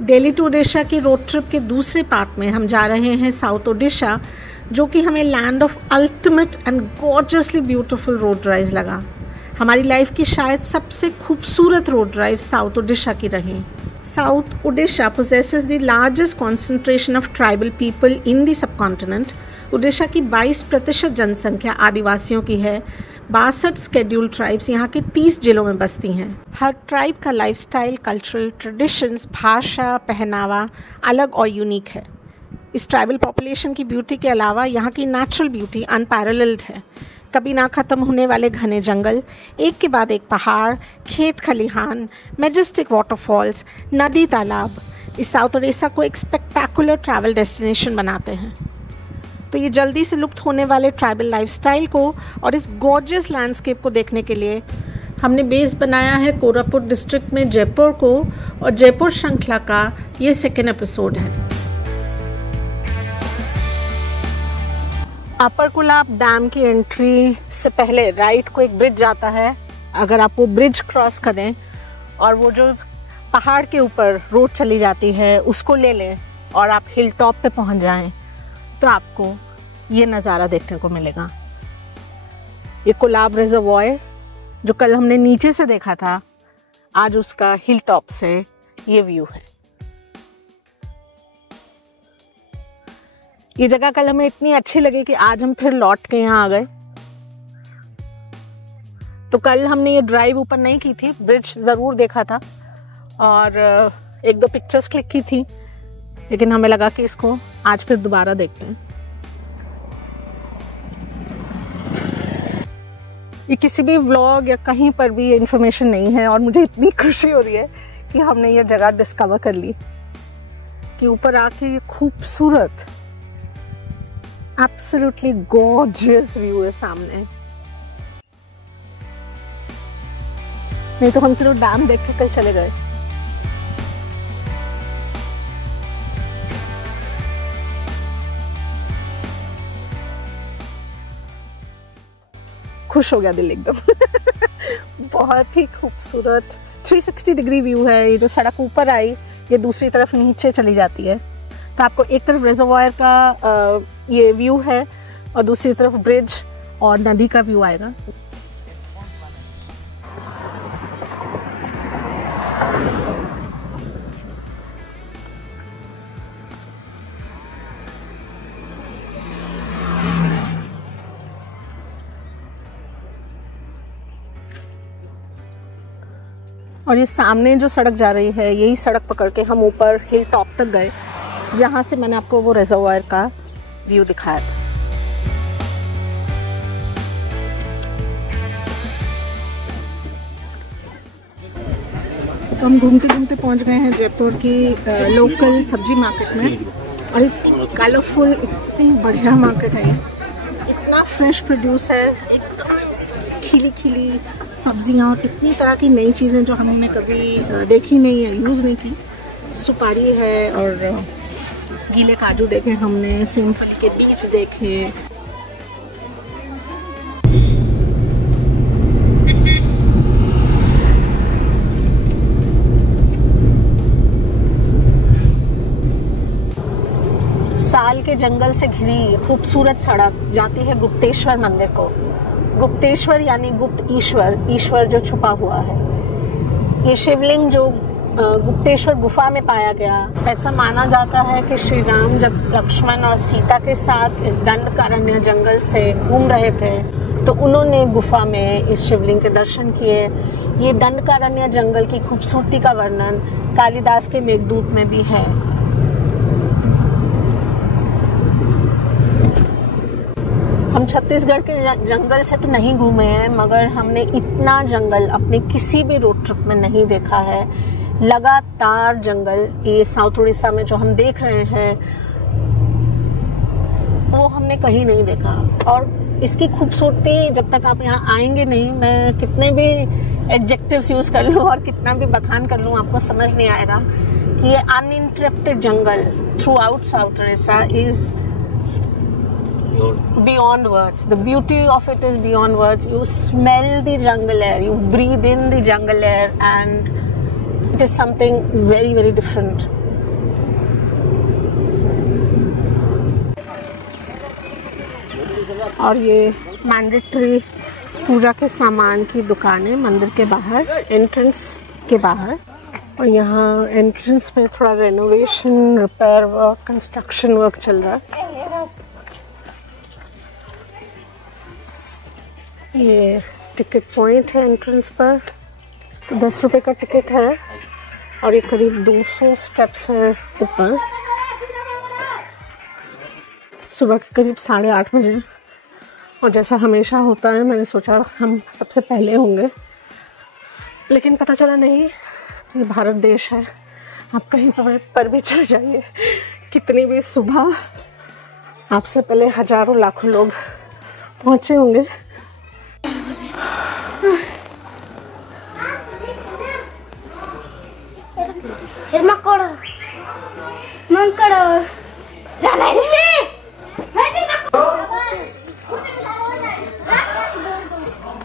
Delhi to Odisha की road trip के दूसरे पार्ट में हम जा रहे हैं साउथ ओडिशा, जो कि हमें land of ultimate and gorgeously beautiful road drives लगा। हमारी लाइफ की शायद सबसे खूबसूरत रोड ड्राइव साउथ ओडिशा की रही। South Odisha possesses the largest concentration of tribal people in the subcontinent। Odisha की 22% जनसंख्या आदिवासियों की है। 62 स्केड्यूल्ड ट्राइब्स यहाँ के 30 जिलों में बसती हैं। हर ट्राइब का लाइफस्टाइल, कल्चरल ट्रेडिशंस, भाषा, पहनावा अलग और यूनिक है। इस ट्राइबल पॉपुलेशन की ब्यूटी के अलावा यहाँ की नेचुरल ब्यूटी अनपैरेलल्ड है। कभी ना ख़त्म होने वाले घने जंगल, एक के बाद एक पहाड़, खेत खलिहान, मैजेस्टिक वाटरफॉल्स, नदी, तालाब इस साउथ ओडिशा को एक स्पेक्टेकुलर ट्रैवल डेस्टिनेशन बनाते हैं। तो ये जल्दी से लुप्त होने वाले ट्राइबल लाइफस्टाइल को और इस गॉर्जियस लैंडस्केप को देखने के लिए हमने बेस बनाया है कोरापुट डिस्ट्रिक्ट में जयपुर को, और जयपुर श्रृंखला का ये सेकेंड एपिसोड है। अपर कोलाब डैम की एंट्री से पहले राइट को एक ब्रिज जाता है। अगर आप वो ब्रिज क्रॉस करें और वो जो पहाड़ के ऊपर रोड चली जाती है उसको ले लें और आप हिल टॉप पे पहुंच जाएं, तो आपको ये नज़ारा देखने को मिलेगा। ये कोलाब रिजर्वॉयर जो कल हमने नीचे से देखा था, आज उसका हिल टॉप से ये व्यू है। ये जगह कल हमें इतनी अच्छी लगी कि आज हम फिर लौट के यहाँ आ गए। तो कल हमने ये ड्राइव ऊपर नहीं की थी, ब्रिज ज़रूर देखा था और एक दो पिक्चर्स क्लिक की थी, लेकिन हमें लगा कि इसको आज फिर दोबारा देखते हैं। ये किसी भी व्लॉग या कहीं पर भी ये इन्फॉर्मेशन नहीं है और मुझे इतनी खुशी हो रही है कि हमने ये जगह डिस्कवर कर ली कि ऊपर आके ये खूबसूरत एब्सोल्युटली गॉर्जियस व्यू है सामने। नहीं तो हम सिर्फ डैम देख के कल चले गए। खुश हो गया दिल एकदम। बहुत ही खूबसूरत 360 डिग्री व्यू है। ये जो सड़क ऊपर आई ये दूसरी तरफ नीचे चली जाती है, तो आपको एक तरफ रिजर्वॉयर का ये व्यू है और दूसरी तरफ ब्रिज और नदी का व्यू आएगा। और ये सामने जो सड़क जा रही है, यही सड़क पकड़ के हम ऊपर हिल टॉप तक गए, जहाँ से मैंने आपको वो रिजर्वॉयर का व्यू दिखाया था। तो हम घूमते घूमते पहुँच गए हैं जयपुर की लोकल सब्जी मार्केट में, और इतनी कलरफुल, इतनी बढ़िया मार्केट है। इतना फ्रेश प्रोड्यूस है, एकदम खिली खिली सब्जियाँ और इतनी तरह की नई चीज़ें जो हमने कभी देखी नहीं है, यूज़ नहीं की। सुपारी है और गीले काजू देखे हमने, मूंगफली के बीज देखे। साल के जंगल से घिरी खूबसूरत सड़क जाती है गुप्तेश्वर मंदिर को। गुप्तेश्वर यानी गुप्त ईश्वर, ईश्वर जो छुपा हुआ है। ये शिवलिंग जो गुप्तेश्वर गुफा में पाया गया, ऐसा माना जाता है कि श्री राम जब लक्ष्मण और सीता के साथ इस दंडकारण्य जंगल से घूम रहे थे तो उन्होंने गुफा में इस शिवलिंग के दर्शन किए। ये दंडकारण्य जंगल की खूबसूरती का वर्णन कालिदास के मेघदूत में भी है। हम छत्तीसगढ़ के जंगल से तो नहीं घूमे हैं, मगर हमने इतना जंगल अपने किसी भी रोड ट्रिप में नहीं देखा है। लगातार जंगल ये साउथ उड़ीसा में जो हम देख रहे हैं वो हमने कहीं नहीं देखा। और इसकी खूबसूरती जब तक आप यहाँ आएंगे नहीं, मैं कितने भी एडजेक्टिव्स यूज़ कर लूँ और कितना भी बखान कर लूँ, आपको समझ नहीं आएगा कि ये uninterrupted jungle through out south Orissa is beyond words. The beauty of it is beyond words. You smell the jungle air, you breathe in the jungle air, and it is something very, very different. और ये mandatory पूजा के सामान की दुकान है मंदिर के बाहर, एंट्रेंस के बाहर। और यहाँ एंट्रेंस पे थोड़ा renovation, repair work, construction work चल रहा है। ये टिकट पॉइंट है एंट्रेंस पर, तो 10 रुपये का टिकट है और ये करीब 200 स्टेप्स हैं ऊपर। सुबह के करीब 8:30 बजे, और जैसा हमेशा होता है मैंने सोचा हम सबसे पहले होंगे, लेकिन पता चला नहीं। ये भारत देश है, आप कहीं पर भी चले जाइए, कितनी भी सुबह आपसे पहले हजारों लाखों लोग पहुँचे होंगे।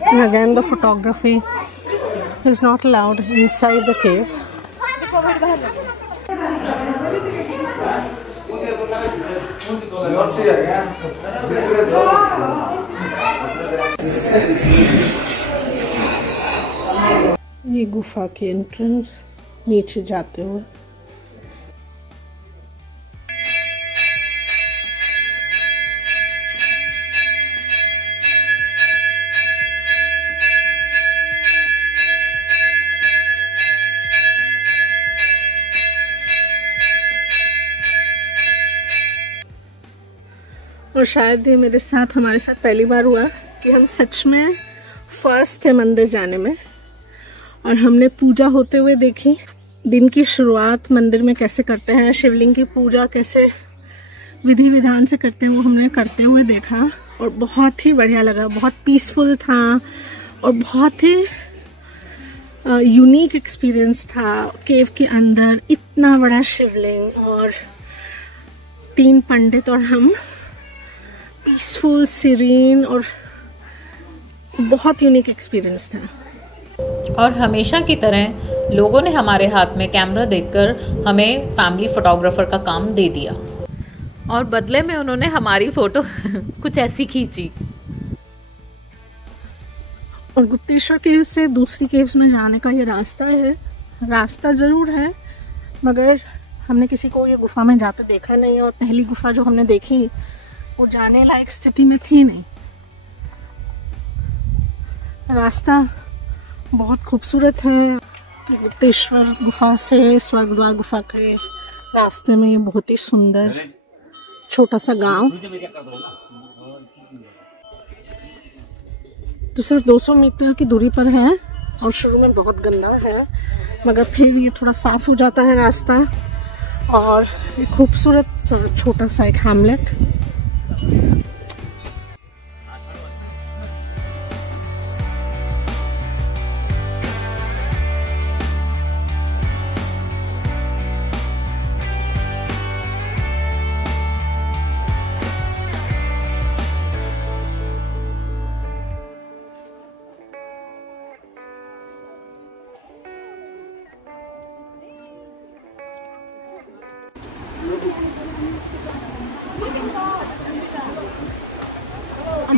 And again, the photography is not allowed inside the cave. ये गुफा की एंट्रेंस नीचे जाते हुए। और शायद ये हमारे साथ पहली बार हुआ कि हम सच में फर्स्ट थे मंदिर जाने में, और हमने पूजा होते हुए देखी। दिन की शुरुआत मंदिर में कैसे करते हैं, शिवलिंग की पूजा कैसे विधि विधान से करते हैं, वो हमने करते हुए देखा और बहुत ही बढ़िया लगा। बहुत पीसफुल था और बहुत ही यूनिक एक्सपीरियंस था। केव के अंदर इतना बड़ा शिवलिंग और 3 पंडित और हम, पीसफुल, सीरीन और बहुत यूनिक एक्सपीरियंस था। और हमेशा की तरह लोगों ने हमारे हाथ में कैमरा देकर हमें फैमिली फोटोग्राफर का काम दे दिया, और बदले में उन्होंने हमारी फ़ोटो कुछ ऐसी खींची। और गुप्तेश्वर केव से दूसरी केव्स में जाने का ये रास्ता है। रास्ता ज़रूर है, मगर हमने किसी को ये गुफा में जाते देखा नहीं, और पहली गुफा जो हमने देखी वो जाने लायक स्थिति में थी नहीं। रास्ता बहुत खूबसूरत है। गुप्तेश्वर गुफा से स्वर्गद्वार गुफा के रास्ते में ये बहुत ही सुंदर छोटा सा गांव, तो सिर्फ 200 मीटर की दूरी पर है। और शुरू में बहुत गंदा है, मगर फिर ये थोड़ा साफ हो जाता है रास्ता, और ये खूबसूरत छोटा सा एक हैमलेट।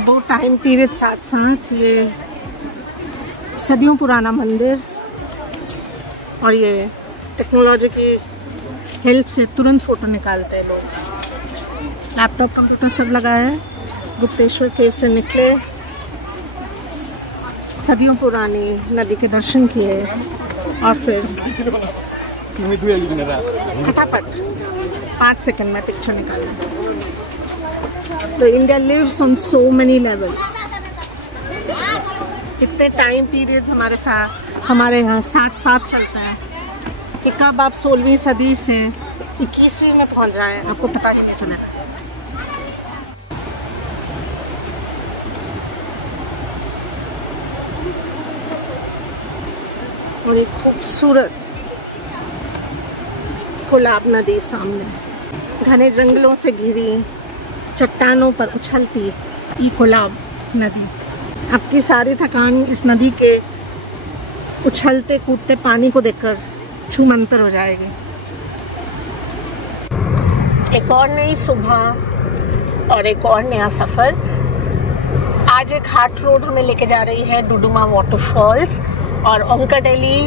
दो टाइम पीरियड साथ साथ, ये सदियों पुराना मंदिर, और ये टेक्नोलॉजी की हेल्प से तुरंत फ़ोटो निकालते हैं लोग। लैपटॉप कंप्यूटर सब लगाया है। गुप्तेश्वर केव से निकले, सदियों पुरानी नदी के दर्शन किए, और फिर फटाफट 5 सेकंड में पिक्चर निकाला। तो India lives on so many levels. इतने टाइम पीरियड्स हमारे यहाँ साथ साथ चलते हैं कि कब आप 16वीं सदी से 21वीं में पहुँच जाएं, आपको पता ही नहीं चला। और एक खूबसूरत कोलाब नदी सामने, घने जंगलों से घिरी, चट्टानों पर उछलती ये कोलाब नदी। आपकी सारी थकान इस नदी के उछलते कूदते पानी को देखकर छूमंतर हो जाएगी। एक और नई सुबह और एक और नया सफ़र। आज एक घाट रोड हमें लेके जा रही है डुडुमा वाटरफॉल्स और ओंकाडेली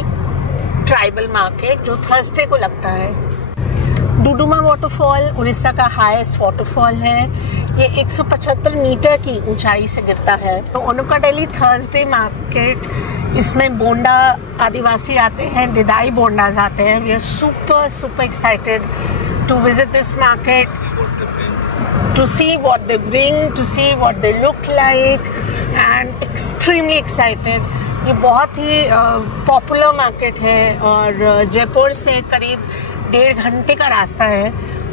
ट्राइबल मार्केट, जो थर्सडे को लगता है। डुडुमा वाटरफॉल उड़ीसा का हाईएस्ट वाटरफॉल है। ये 175 मीटर की ऊंचाई से गिरता है। तो ओंकाडेली थर्सडे मार्केट, इसमें बोंडा आदिवासी आते हैं, दिदाई बोंडाज आते हैं। We are super excited to visit this market, to see what they bring, to see what they look like, and extremely excited. ये बहुत ही पॉपुलर मार्केट है और जयपुर से करीब 1.5 घंटे का रास्ता है।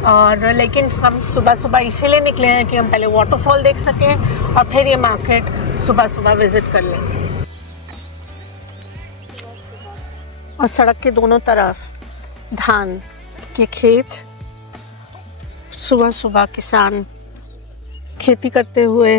और लेकिन हम सुबह इसीलिए निकले हैं कि हम पहले वाटरफॉल देख सकें और फिर ये मार्केट सुबह विजिट कर लेंगे। और सड़क के दोनों तरफ धान के खेत, सुबह किसान खेती करते हुए।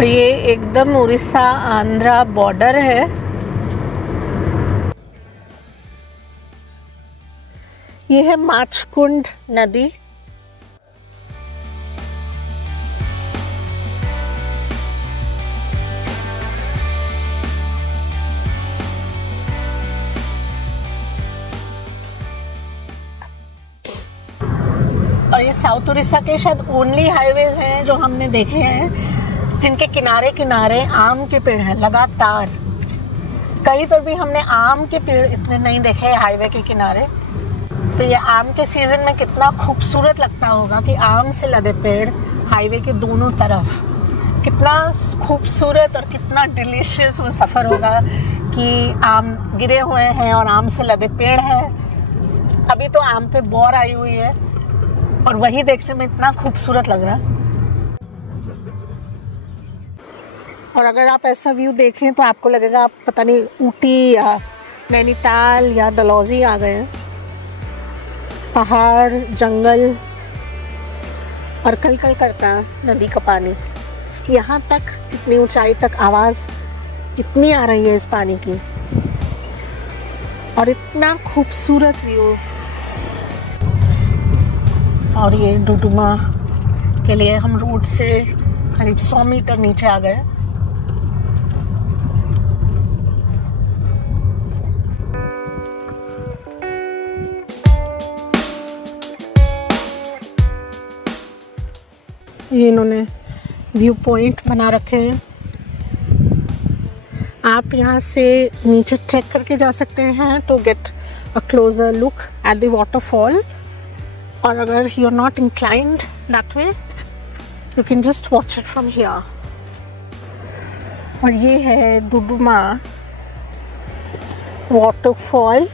ये एकदम उड़ीसा आंध्रा बॉर्डर है। ये है माचकुंड नदी। और ये साउथ उड़ीसा के शायद ओनली हाईवेज हैं जो हमने देखे हैं जिनके किनारे आम के पेड़ हैं लगातार। कहीं पर भी हमने आम के पेड़ इतने नहीं देखे हाईवे के किनारे। तो ये आम के सीजन में कितना खूबसूरत लगता होगा कि आम से लदे पेड़ हाईवे के दोनों तरफ। कितना खूबसूरत और कितना डिलीशियस वो सफ़र होगा कि आम गिरे हुए हैं और आम से लदे पेड़ हैं। अभी तो आम पे बौर आई हुई है और वही देखने में इतना खूबसूरत लग रहा है। और अगर आप ऐसा व्यू देखें तो आपको लगेगा आप पता नहीं ऊटी या नैनीताल या डलहौजी आ गए हैं। पहाड़, जंगल और कल करता नदी का पानी। यहाँ तक इतनी ऊंचाई तक आवाज़ इतनी आ रही है इस पानी की, और इतना खूबसूरत व्यू। और ये डुडुमा के लिए हम रोड से करीब 100 मीटर नीचे आ गए। ये इन्होंने व्यू पॉइंट बना रखे हैं। आप यहाँ से नीचे ट्रैक करके जा सकते हैं to get a closer look at the waterfall. और अगर you are not inclined that way, you can just watch it from here. और ये है डुडुमा वाटरफॉल।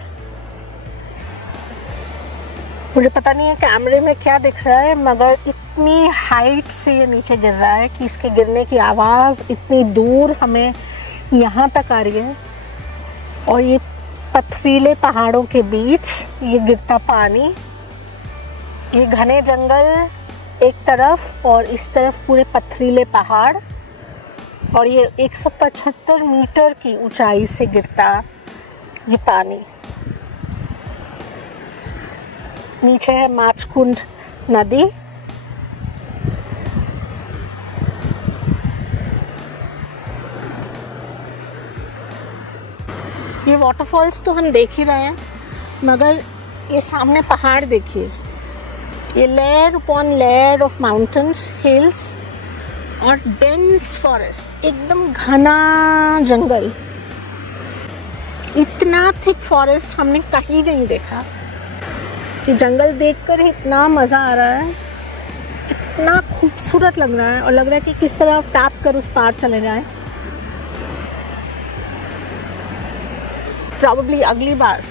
मुझे पता नहीं है कैमरे में क्या दिख रहा है, मगर इतनी हाइट से ये नीचे गिर रहा है कि इसके गिरने की आवाज़ इतनी दूर हमें यहाँ तक आ रही है। और ये पथरीले पहाड़ों के बीच ये गिरता पानी, ये घने जंगल एक तरफ और इस तरफ पूरे पथरीले पहाड़। और ये 175 मीटर की ऊंचाई से गिरता ये पानी। नीचे है माचकुंड नदी। ये वाटरफॉल्स तो हम देख ही रहे हैं, मगर ये सामने पहाड़ देखिए। ये layer upon layer of mountains, hills और डेंस फॉरेस्ट, एकदम घना जंगल। इतना थिक फॉरेस्ट हमने कहीं नहीं देखा। ये जंगल देखकर इतना मज़ा आ रहा है, इतना खूबसूरत लग रहा है और लग रहा है कि किस तरह टैप कर उस पार चले जाए। प्रॉबेबली अगली बार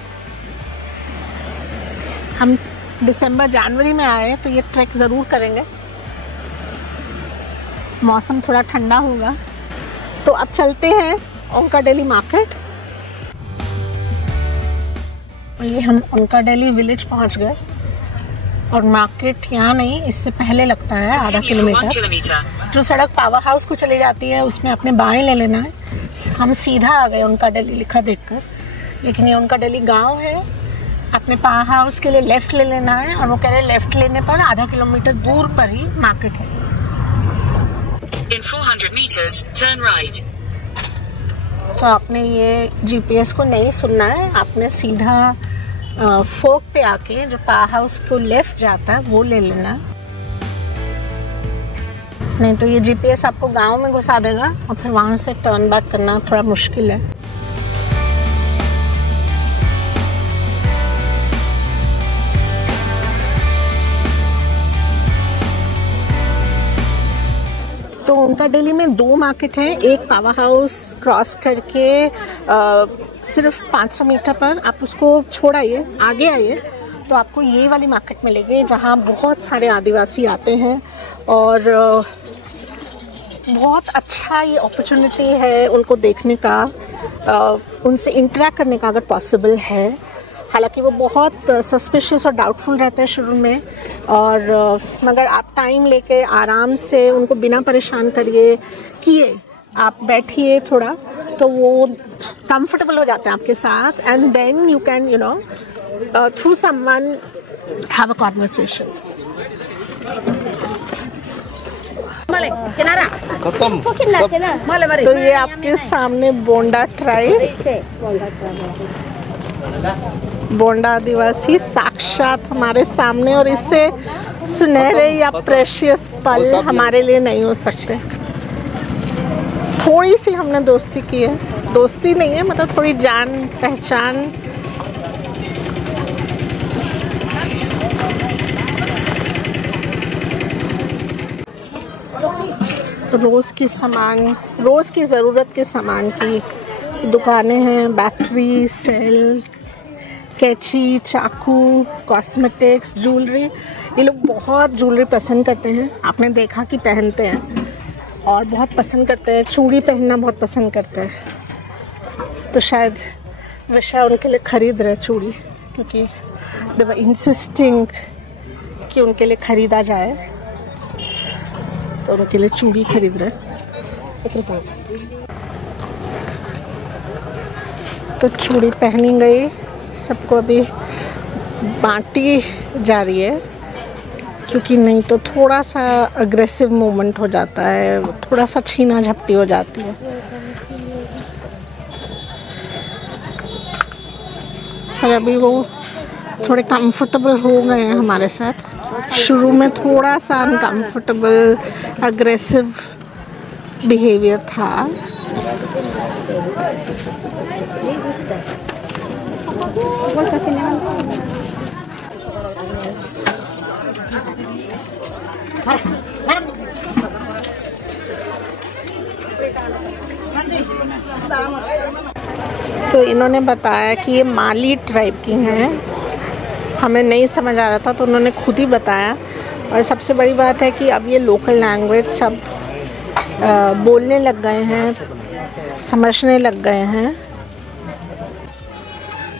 हम दिसंबर जनवरी में आए तो ये ट्रैक ज़रूर करेंगे। मौसम थोड़ा ठंडा होगा। तो अब चलते हैं ओंकाडेली मार्केट। ये हम ओंकाडेली विलेज पहुंच गए और मार्केट यहाँ नहीं, इससे पहले लगता है आधा किलोमीटर। जो सड़क पावर हाउस को चली जाती है उसमें अपने बाएं ले लेना है। हम सीधा आ गए उनका दिल्ली लिखा देखकर, लेकिन ये उनका दिल्ली गांव है। अपने पावर हाउस के लिए लेफ़्ट ले लेना है और वो कह रहे हैं लेफ़्ट लेने पर आधा किलोमीटर दूर पर ही मार्केट है। In 400 meters, turn right. तो आपने ये जीपीएस को नहीं सुनना है, आपने सीधा फोक पे आके जो पावर हाउस को लेफ्ट जाता है वो ले लेना, नहीं तो ये जीपीएस आपको गांव में घुसा देगा और फिर वहां से टर्न बैक करना थोड़ा मुश्किल है। तो उनका दिल्ली में 2 मार्केट है। एक पावर हाउस क्रॉस करके सिर्फ 500 मीटर पर आप उसको छोड़ आइए, आगे आइए तो आपको ये वाली मार्केट मिलेगी जहाँ बहुत सारे आदिवासी आते हैं और बहुत अच्छा ये अपॉर्चुनिटी है उनको देखने का, उनसे इंटरेक्ट करने का अगर पॉसिबल है। हालांकि वो बहुत सस्पिशियस और डाउटफुल रहते हैं शुरू में, और मगर आप टाइम लेके आराम से उनको बिना परेशान किए आप बैठिए थोड़ा, तो वो कंफर्टेबल हो जाते हैं आपके साथ, and then you can through someone have a conversation. तो ये आपके सामने बोंडा ट्राइब, बोंडा आदिवासी साक्षात हमारे सामने, और इससे सुनहरे या प्रेशियस पल हमारे लिए नहीं हो सकते। थोड़ी सी हमने दोस्ती की है, दोस्ती नहीं है मतलब थोड़ी जान पहचान। रोज़ की ज़रूरत के सामान की दुकानें हैं, बैटरी, सेल, कैंची, चाकू, कॉस्मेटिक्स, ज्वेलरी। ये लोग बहुत ज्वेलरी पसंद करते हैं, आपने देखा कि पहनते हैं और बहुत पसंद करते हैं, चूड़ी पहनना बहुत पसंद करते हैं। तो शायद विषा उनके लिए ख़रीद रहे चूड़ी, क्योंकि दे वर इंसिस्टिंग कि उनके लिए ख़रीदा जाए, तो उनके लिए चूड़ी खरीद रहे। तो चूड़ी पहनी गई, सबको अभी बांटी जा रही है, क्योंकि नहीं तो थोड़ा सा अग्रेसिव मूवमेंट हो जाता है, थोड़ा सा छीना झपटी हो जाती है। और अभी वो थोड़े कंफर्टेबल हो गए हैं हमारे साथ। शुरू में थोड़ा सा अनकंफर्टेबल अग्रेसिव बिहेवियर था। तो इन्होंने बताया कि ये माली ट्राइब की हैं, हमें नहीं समझ आ रहा था तो उन्होंने खुद ही बताया। और सबसे बड़ी बात है कि अब ये लोकल लैंग्वेज सब बोलने लग गए हैं, समझने लग गए हैं।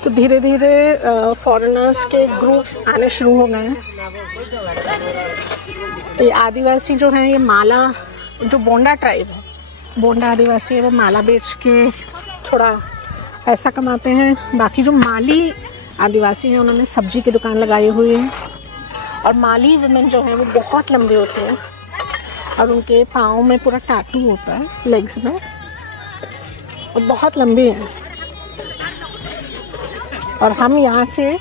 तो धीरे धीरे फॉरेनर्स के ग्रुप्स आने शुरू हो गए हैं। तो ये आदिवासी जो हैं, ये माला, जो बोंडा ट्राइब है, बोंडा आदिवासी है, वो माला बेच के थोड़ा पैसा कमाते हैं। बाकी जो माली आदिवासी हैं उन्होंने सब्जी की दुकान लगाई हुई है। और माली वुमेन जो हैं वो बहुत लंबी होती हैं और उनके पाँव में पूरा टैटू होता है, लेग्स में, और बहुत लंबी हैं। और हम यहाँ से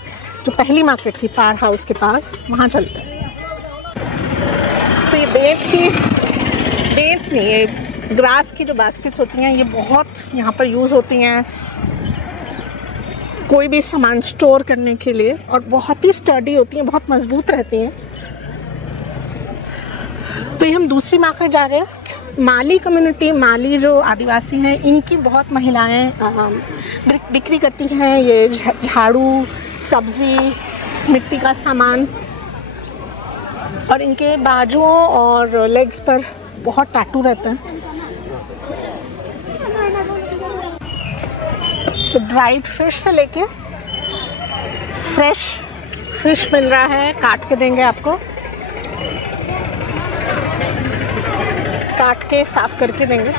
जो पहली मार्केट थी पावर हाउस के पास, वहाँ चलते हैं। तो ये बेंत नहीं, ये ग्रास की जो बास्केट्स होती हैं, ये बहुत यहाँ पर यूज़ होती हैं कोई भी सामान स्टोर करने के लिए, और बहुत ही स्टर्डी होती हैं, बहुत मजबूत रहती हैं। तो ये हम दूसरी मार्केट जा रहे हैं। माली कम्युनिटी, माली जो आदिवासी हैं, इनकी बहुत महिलाएं बिक्री करती हैं ये झाड़ू, सब्ज़ी, मिट्टी का सामान, और इनके बाजुओं और लेग्स पर बहुत टैटू रहते हैं। तो ड्राइड फिश से लेके फ्रेश फिश मिल रहा है, काट के देंगे आपको, काट के साफ करके देंगे।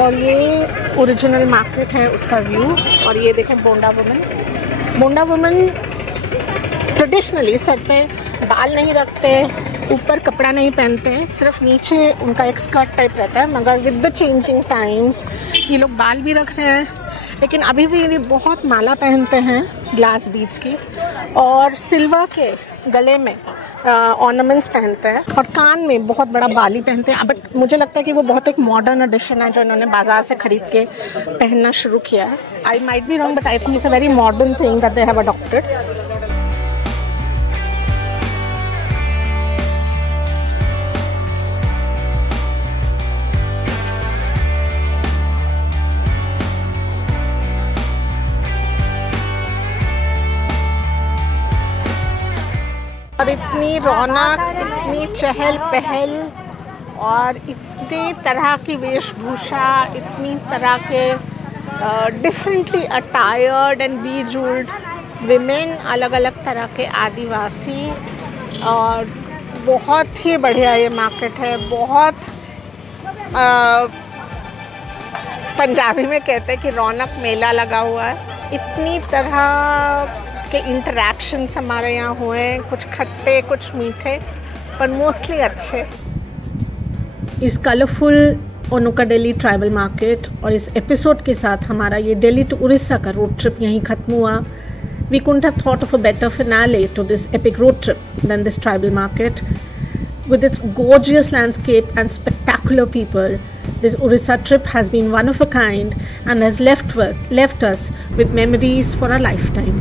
और ये ओरिजिनल मार्केट है उसका व्यू। और ये देखें बोंडा वुमन। बोंडा वुमन ट्रेडिशनली सर पे बाल नहीं रखते, ऊपर कपड़ा नहीं पहनते, सिर्फ नीचे उनका एक स्कर्ट टाइप रहता है। मगर विद द चेंजिंग टाइम्स ये लोग बाल भी रख रहे हैं, लेकिन अभी भी ये बहुत माला पहनते हैं ग्लास बीड्स की, और सिल्वर के गले में ऑर्नामेंट्स पहनते हैं, और कान में बहुत बड़ा बाली पहनते हैं। बट मुझे लगता है कि वो बहुत एक मॉडर्न एडिशन है जो इन्होंने बाज़ार से ख़रीद के पहनना शुरू किया है। I might be wrong, but I think it's a very modern thing that they have adopted. और इतनी रौनक, इतनी चहल पहल, और इतनी तरह की वेशभूषा, इतनी तरह के डिफरेंटली अटायर्ड एंड बीजूल्ड विमेन, अलग अलग तरह के आदिवासी, और बहुत ही बढ़िया ये मार्केट है। बहुत पंजाबी में कहते हैं कि रौनक मेला लगा हुआ है। इतनी तरह के इंटरैक्शंस हमारे यहाँ हुए, कुछ खट्टे कुछ मीठे, पर मोस्टली अच्छे। इस कलरफुल ओनुका दिल्ली ट्राइबल मार्केट और इस एपिसोड के साथ हमारा ये दिल्ली टू उड़ीसा का रोड ट्रिप यहीं ख़त्म हुआ। We couldn't have thought of a better finale to this epic road trip then this tribal market with its gorgeous landscape and spectacular people. This Orissa trip has been one of a kind and has left us with memories for a lifetime.